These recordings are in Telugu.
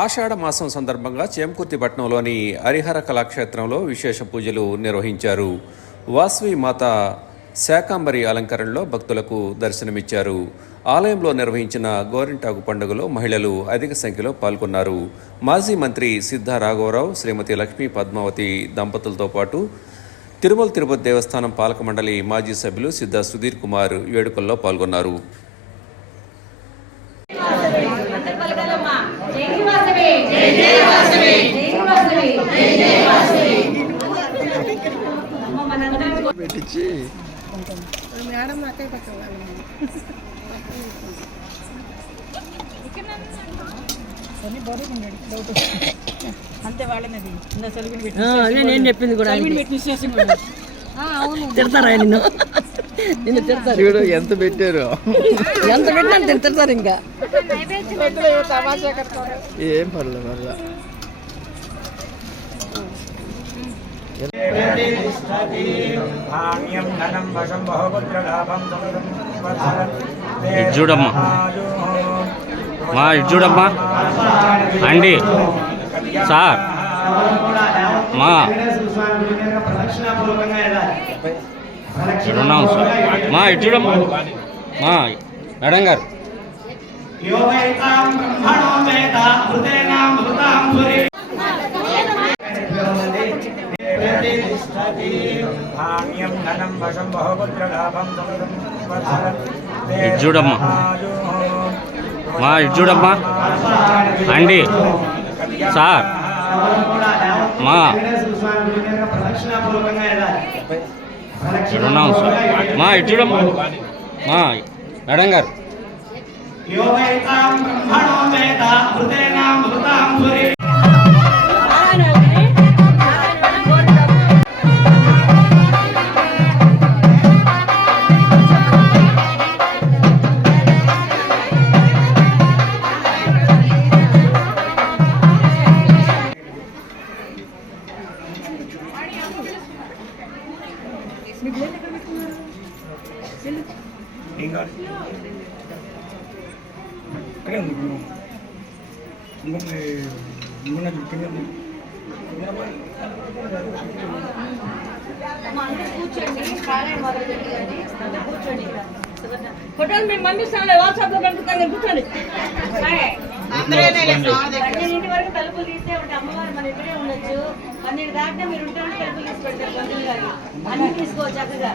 ఆషాఢ మాసం సందర్భంగా చేమకుర్తి పట్టణంలోని హరిహర కళాక్షేత్రంలో విశేష పూజలు నిర్వహించారు. వాస్వి మాత శాకాంబరి అలంకరణలో భక్తులకు దర్శనమిచ్చారు. ఆలయంలో నిర్వహించిన గోరింటాకు పండుగలో మహిళలు అధిక సంఖ్యలో పాల్గొన్నారు. మాజీ మంత్రి సిద్ధా రాఘవరావు శ్రీమతి లక్ష్మీ పద్మావతి దంపతులతో పాటు తిరుమల తిరుపతి దేవస్థానం పాలక మండలి మాజీ సభ్యులు సిద్ధా సుధీర్ కుమార్ వేడుకల్లో పాల్గొన్నారు అందరు పలకాలమ్మా. జై వాసవి. జై వాసవి. జై వాసవి. అమ్మ, మేడం అక్కయ్య పక్కన. అంతే వాళ్ళనది పెట్టి అదే నేను చెప్పింది కూడా తిడతారా నిన్ను? నిన్ను తిడతారు. చూడు ఎంత పెట్టారు? ఎంత పెట్టినా తిడతారు ఇంకా. ఏం పర్లేదు పర్లేదు. చూడమ్మా. మా ఇటు చూడమ్మా అండి సార్ మా ఉన్నాం సార్. మా ఇటు చూడమ్మా మా మేడం గారు యోగైతాం ధాన్యం ధనం వశం బహుపుత్రలాభం చూడమ్మా. మా ఇటు చూడమ్మా అండి సార్ మా ఇక్కడ ఉన్నాం సార్ మా ఇటు చూడమ్మా మా మేడం గారు యోగైతాం బ్రహ్మణో వేద హృదయనాం హృతాం వాట్సాప్లో పంపిస్తాను కూర్చోండి పన్నెండింటి వరకు తలుపులు తీస్తే ఉంటే అమ్మవారు మన ఇక్కడే ఉండొచ్చు. పన్నెండు దాకా మీరు ఉంటే ఉంటే తలుపులు తీసి పంతులు గారు అన్ని తీసుకోవచ్చు చక్కగా.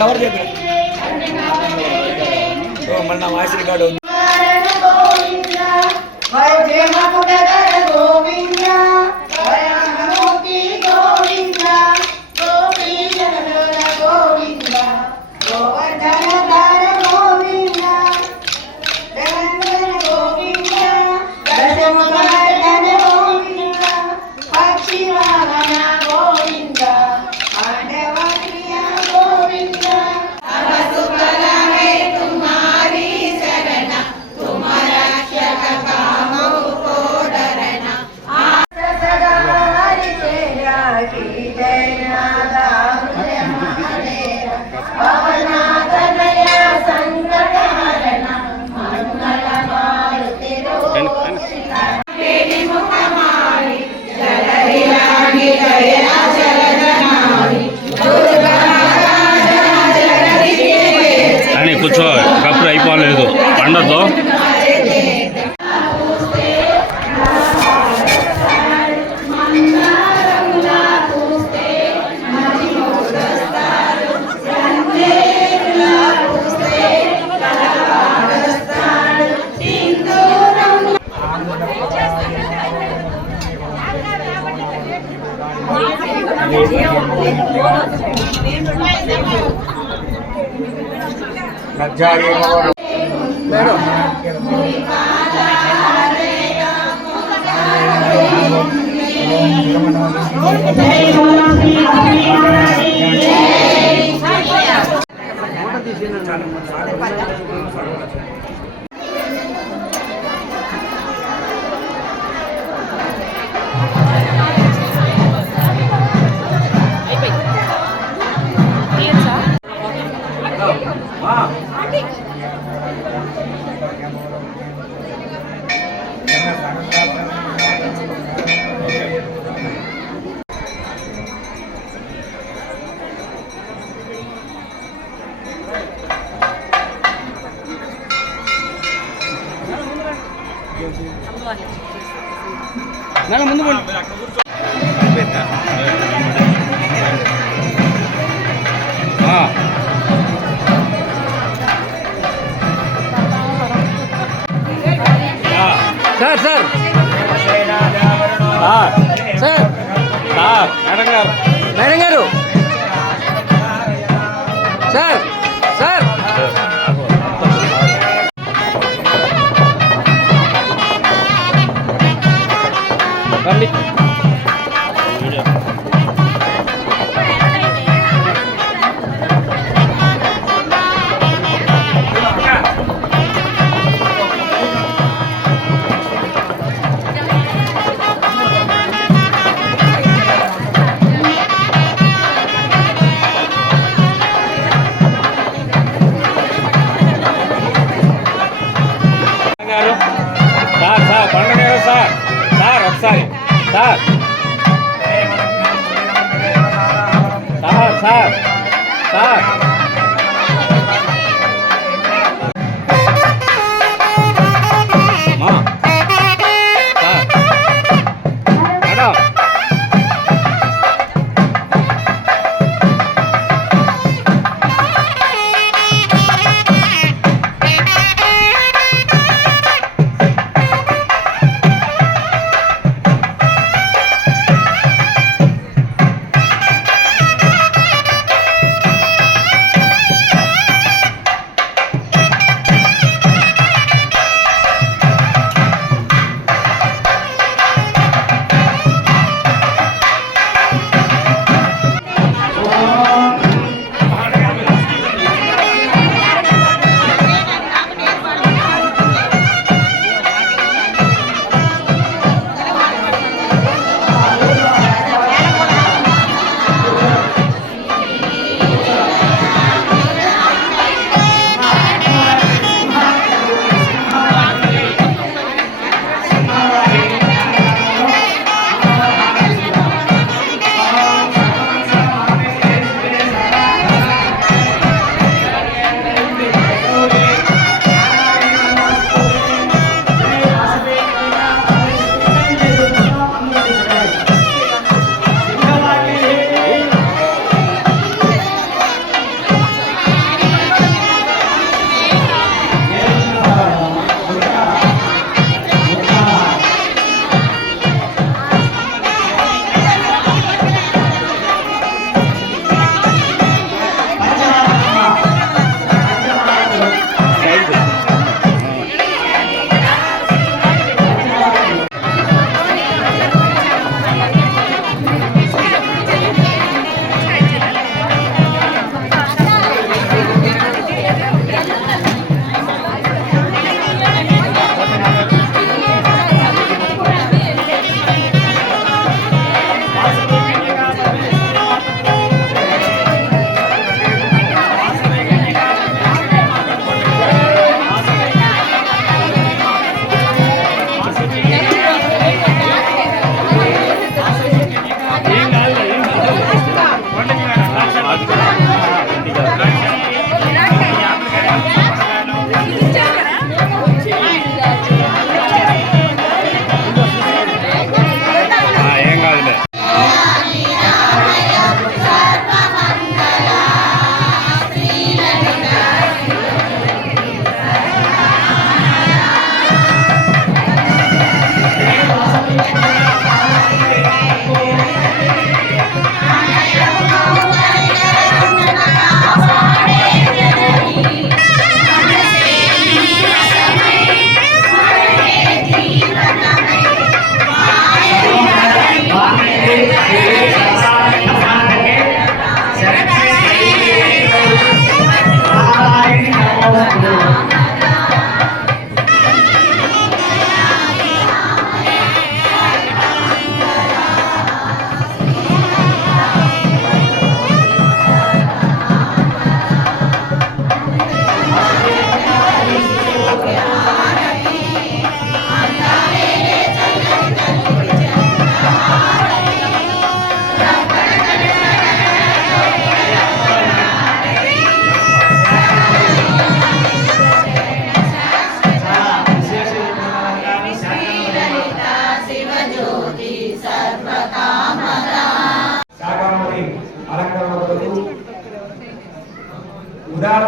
కవర్ చేయకు మళ్ళీ నా వాయిస్ రికార్డు మేడం తీసిన ముందు sir sir. Sir. Sir madam గారు. మేడం గారు. సార్. రండి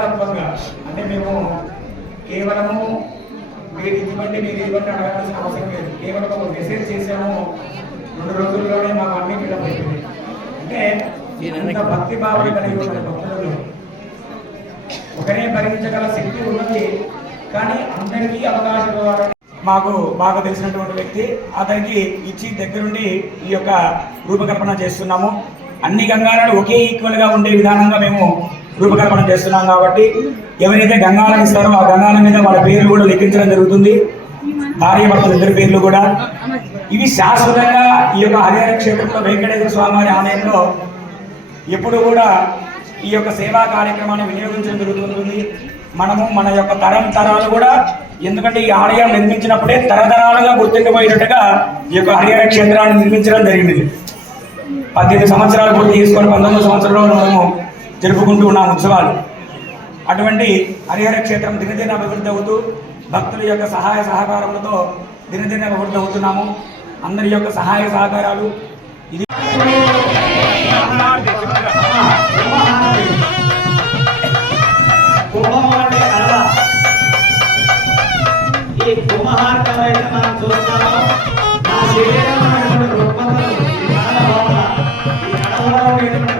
నిస్వార్థత్వంగా అంటే మేము కేవలము మీరు ఇటువంటి ఇవ్వండి మీరు ఇటువంటి ఇవ్వండి అడగాల్సిన అవసరం లేదు. కేవలం ఒక మెసేజ్ చేసాము రెండు రోజుల్లోనే మాకు అన్ని ఫిల్అప్ అయిపోయింది. అంటే ఇంత భక్తి భావన కలిగి ఉన్న భక్తులలో ఒకరే భరించగల శక్తి ఉన్నది. కానీ అందరికీ అవకాశం ఇవ్వాలని మాకు బాగా తెలిసినటువంటి వ్యక్తి అతనికి ఇచ్చి దగ్గరుండి ఈ యొక్క రూపకల్పన చేస్తున్నాము. అన్ని గంగాలను ఒకే ఈక్వల్గా ఉండే విధానంగా మేము రూపకల్పన చేస్తున్నాం కాబట్టి ఎవరైతే గంగాలం ఇస్తారో ఆ గంగాల మీద వాళ్ళ పేర్లు కూడా లెక్కించడం జరుగుతుంది. భార్యభర్తలు ఇద్దరు ఇద్దరి పేర్లు కూడా. ఇవి శాశ్వతంగా ఈ యొక్క హరిహర క్షేత్రంలో వెంకటేశ్వర స్వామి వారి ఆలయంలో ఎప్పుడు కూడా ఈ యొక్క సేవా కార్యక్రమాన్ని వినియోగించడం జరుగుతుంది. మనము మన యొక్క తరం తరాలు కూడా ఎందుకంటే ఈ ఆలయం నిర్మించినప్పుడే తరతరాలుగా గుర్తుండిపోయేటట్టుగా ఈ యొక్క హరిహర క్షేత్రాన్ని నిర్మించడం జరిగింది. పద్దెనిమిది సంవత్సరాలు పూర్తి చేసుకొని పంతొమ్మిది సంవత్సరంలో మనము జరుపుకుంటూ ఉన్నాం ఉత్సవాలు. అటువంటి హరిహర క్షేత్రం దినదిన అభివృద్ధి అవుతూ భక్తుల యొక్క సహాయ సహకారములతో దినదిన అభివృద్ధి అవుతున్నాము. అందరి యొక్క సహాయ సహకారాలు ఇది. కుంభమహారుడి ఈ అయితే మనం చూస్తాము నా శరీరం ఈ